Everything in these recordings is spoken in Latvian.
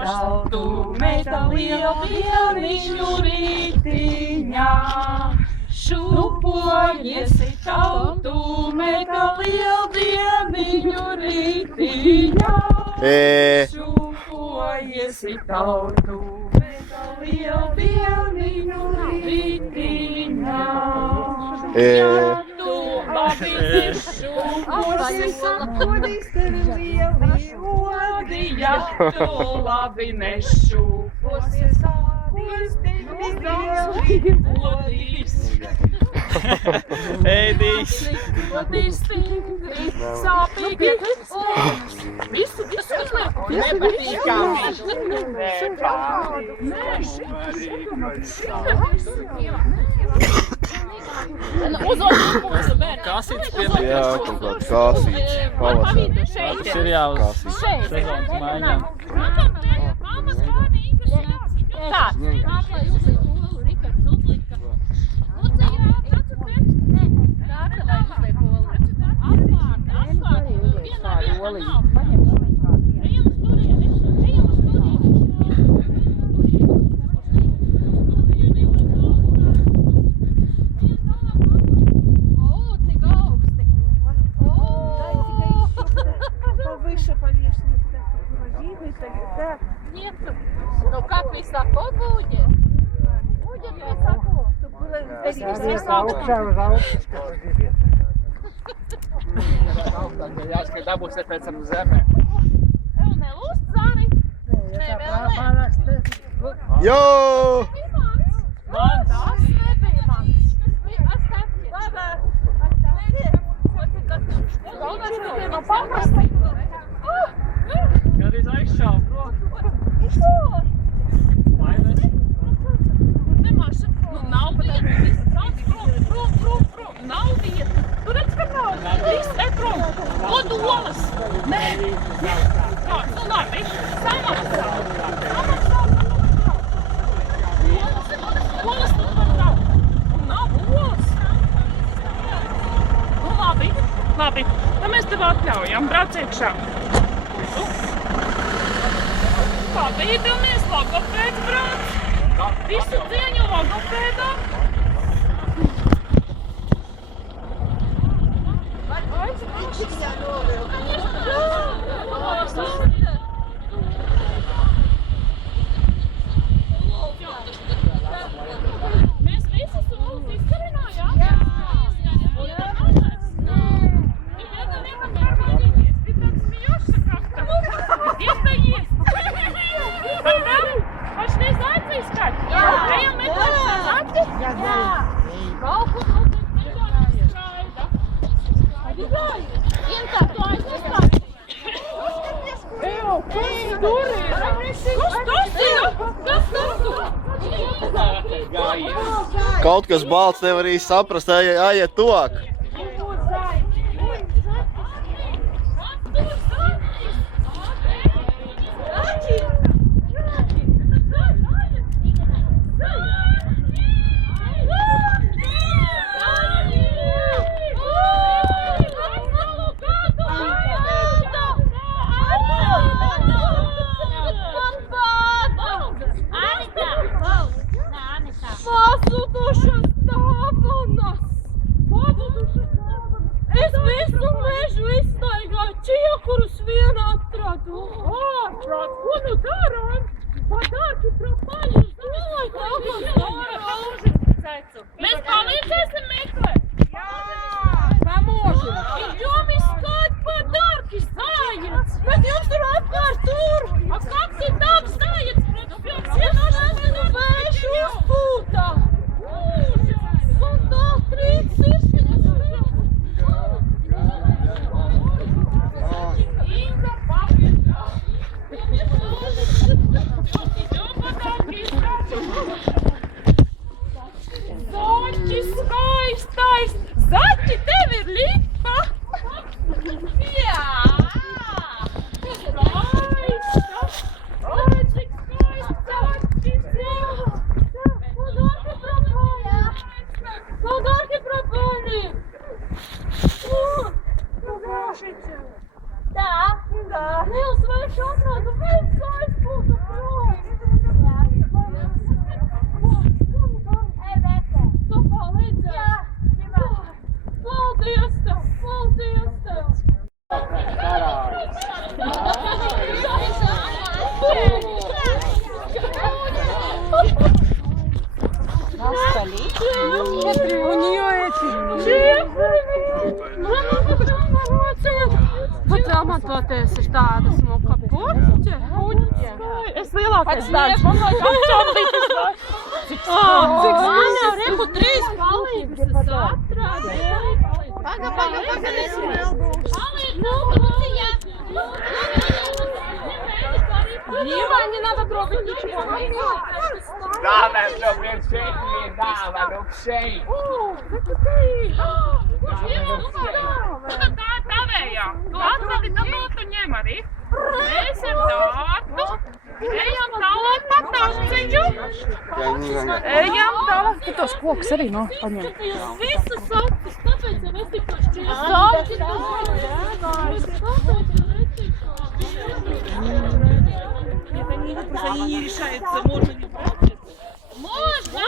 Tautu meitä lieliņu rītiņā. Šūpojiesi tautu meita lieliņu rītiņā. Šūpojiesi tautu meita lieliņu rītiņā. Ja tu labi nešūposi, sapodīs tevi lieli odi. Ja tu labi nešūposi, sapodīs tevi lieli odīs. Ēdīs. Odīs stingri, sāpīgi. Visu uzliek. Nepatīkami. Kasīts piemēram. Jā, kaut kāds kasīts. Pavasarī. Tas ir jāuz sezonas maiņām. Tā. Нету. Ну как высоко будет? Будет высоко. Jāskat dabūsiet pēc tam zemē. Nelūst zari. Jo! Tas nebija mans. Kādreiz aizšāv prom. Vainas. Nemaša. Nu nav vietu. Prom. Nav vietu. Tu redz, ka nav. Viss prom. Dod olas. Nē. Tā, nu labi. Samaksā. Olas tu var braukt. Nav olas. Nu labi. Tā mēs tev atļaujam. Brauc iekšā. Pabīdamies, logopēds brauc. Visu cieņu logopēdam. Mēs visus solis izkarinājām? Jā. Пошли зайца искать? Ejam meklēt zāci? Jā. Kaut kur strādā. Ientā, tu aiznestāji. Kas tur ir? Kas tas tur? Kaut kas balts nevar īsti saprast, aiet tuvāk. Pazudušas dāvanas! Pazudušas vienkārši atradu visu aizpūtu prom. Tu palīdzēji? Paldies tev, paldies tev. У нее эти. Pat amatoties ir tāda smuka puķe. Es lielākais tāds, man vajag apčaudīties. Cik man jau reku 3 palīgas es atradu. Paga, Дима, не надо трогать ничего. Да, mēs viens šeit, viens dāvā, šeit. Tā tavējā. Tu atvedi, tad tu ņem arī. Mēs ar dātu. Ejam tālāk pa tanciņu. Ejam tālāk. Tu tos kokus arī no paņem. Jūs visu saucis, kāpēc jau es tikko šķiet? Saucis, Они не решаются, можно не брать. Можно.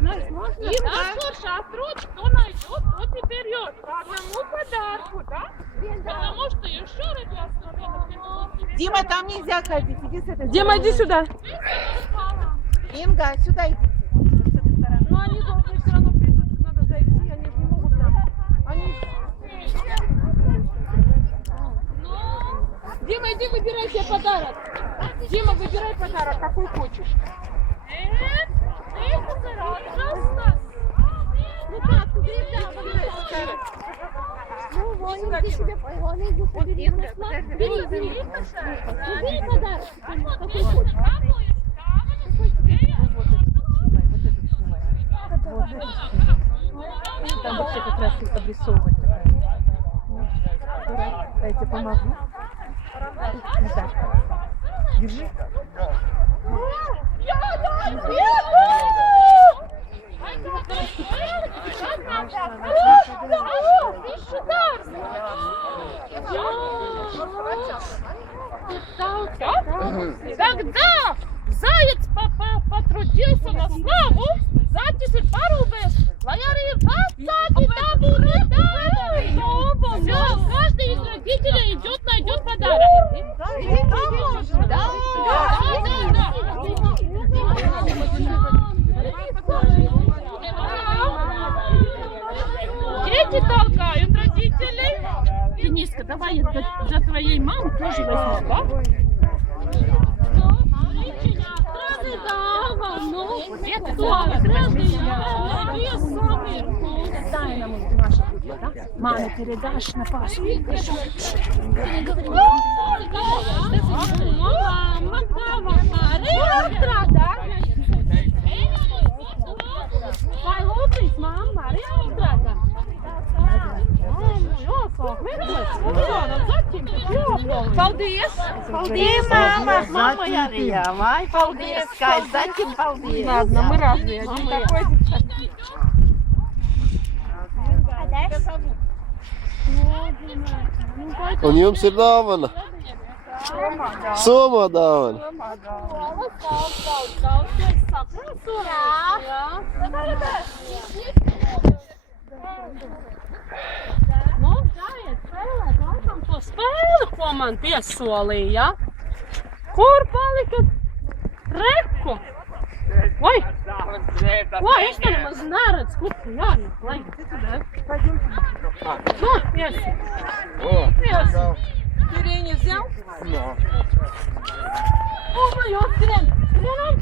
Им kurš atrod, to найдет, то теперь идет. По одному подарку, да? Потому что еще родился. Дима, там нельзя ходить, иди с этой стороны. Дима, иди сюда. Инга, сюда иди. Ну они должны все равно придут, надо зайти, они же не могут там. Они... Дима, иди выбирай себе подарок. Дима, выбирай подарок, какой хочешь. Ну как, ты выбирай подарок. Ну, вон, иди себе, вон, иди себе, бери, бери подарок, какой хочешь. Там вообще как раз тут обрисовывать. Дайте помогу. Так. Держи. Когда заяц потрудился на славу, затишит порубец, лояри вацаки табу не все, каждый из родителей идет, найдет подарок. Дети толкают родителей. Дениска, давай я для твоей мамы тоже возьму, да? Дай нам Маша будет, да? Маме передашь на Пасху. Vai lūdīs, mamma, arī atrada. Paldies! Paldies, мама. Мама arī, jā, vai? Paldies, skaidrs, zaķim, paldies. Ладно, мы разные. Один такой. Un jums ir dāvana. Somā dāvana. Nu, gājiet spēlēt, laikam to spēli, ko man piesolīja. Kur palika reku? Oi! Oi, es te nemaz neredzu, kur tu jāņem. Lai, nu, iesim. Iesim. Ирине взял? Да. О, моё, skrien! Skrienam!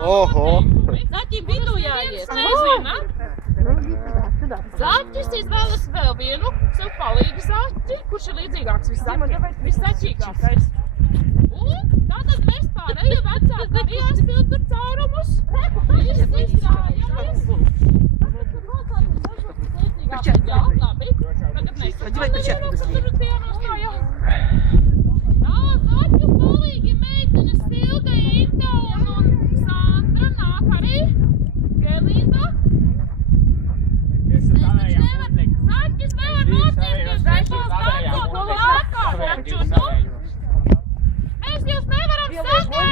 Oho! Zaķim vidū jāiet, nezinu. Zaķis izvēlas vēl vienu sev palīgu zaķi, kurš ir līdzīgāks viszaķīgākais. Un tātad mēs pārējie vecāki arī izpild tur caurumus. Viss izstrādājamies. Jā, labi. Tagad mēs tur pienostājam. Tā, zaķu palīgi meitenes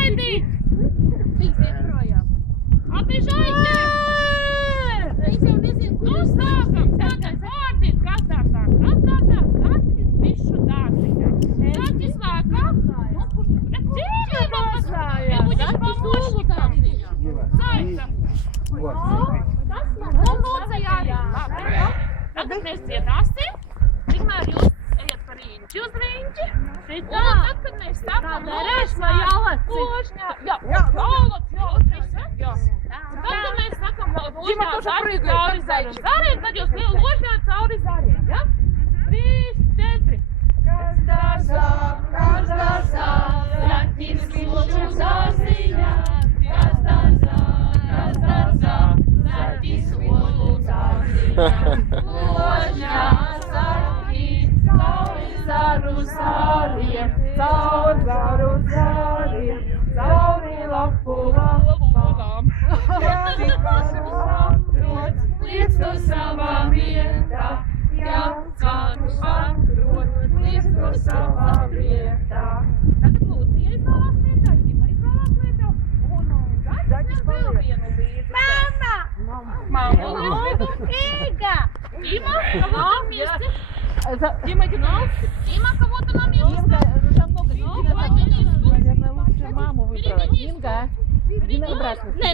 Pagaidīt! Atbīžайте! Nu, sākam! Tātad vārdīt, kas tā sāk? Kas tā sāk? Zaķis bišu dārziņā. Zaķis lēkā. Nu, kurš tu? Dzīvē mazāja! Ja buļas pamošikam! Zaica! Nu, lūdza jārīt. Tagad mēs dziedāsim. Tikmēr jūs ejat par riņķi uz riņķi. Un tad, kad mēs sākam ložņā. Jā, tad, kad mēs sākam ložņā cauri zariem, tad jūs ložņā cauri zariem, ja? 3, 4. Kas dārzā, zaķis ložu dārziņā. Kas dārzā, zaķis ložu dārziņā. Ložņā zaķis, cauri zaru zariem, cauri lapu lapām. Liec to savā vietā, ja caru atrod, liec to savā vietā. Tagad lūdzu, ja izvēlās lietā, Ģima izvēlās lietā, un zaķis vēl vienu līdzi. Mamma! Ига! Дима, кого там месте? Дима, Дима, кого там на месте? Инга, там много детей. Наверное, лучше маму выбрала. Инга. Дина обратно. Не,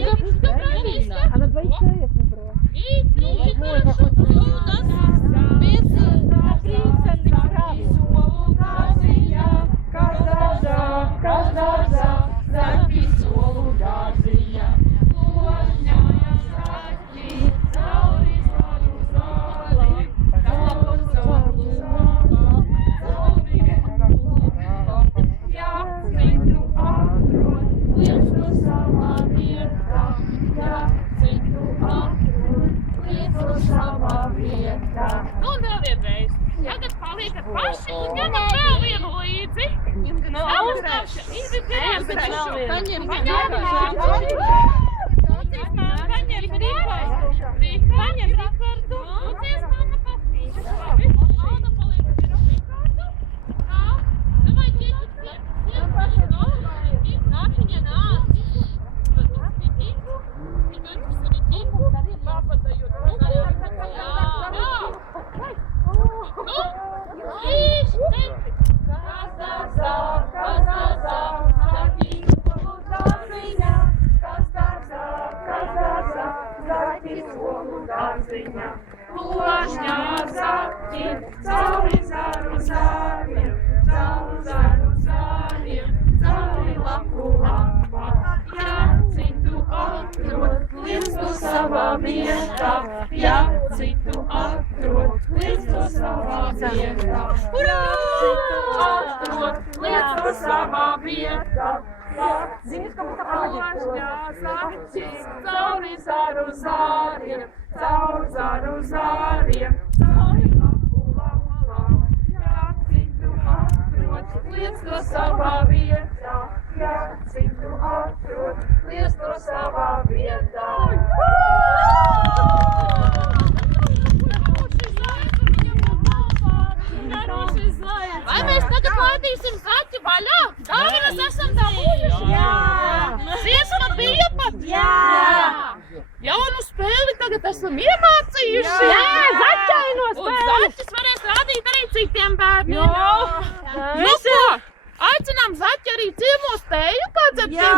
Инга. Она 2 человек выбрала. И 3, хорошо. Без Nu, vēl vienreiz. Tagad paliekat paši un ņemam vēl vienu līdzi. Neuzstāvši. Paņem Rikardu. Lūdzies, mamma, papīšu. Alda paliek ar Rikardu. Tā. Davai, ķiķi, paši nāk viņa nāk. Papa daju roku. Jā. Nu, 3, 4. Kas dārzā, zaķis ložu dārziņā. Kas dārzā, zaķis ložu dārziņā. Ložņā zaķis, cauri zaru zariem, cauri lapu lapām. Ja citu atrod, liec to savā vietā. Ja citu atrod, liec to savā vietā. Citu atrod, liec to savā vietā. Ložņā zaķis, cauri zaru zariem, cauri lapu lapām. Ja citu atrod, liec to savā vietā. Ja citu atrod, liec to savā vietā. Vai mēs tagad laidīsim zaķi vaļā? Dāvinas esam dabūjuši? Jā! Dziesma bija pat? Jā! Jaunu spēli tagad esam iemācījuši? Jā! Zaķaino spēli! Un zaķis varēs rādīt arī citiem bērniem. Jā! Nu ko? Aicinām zaķi arī ciemos tēju padzert pie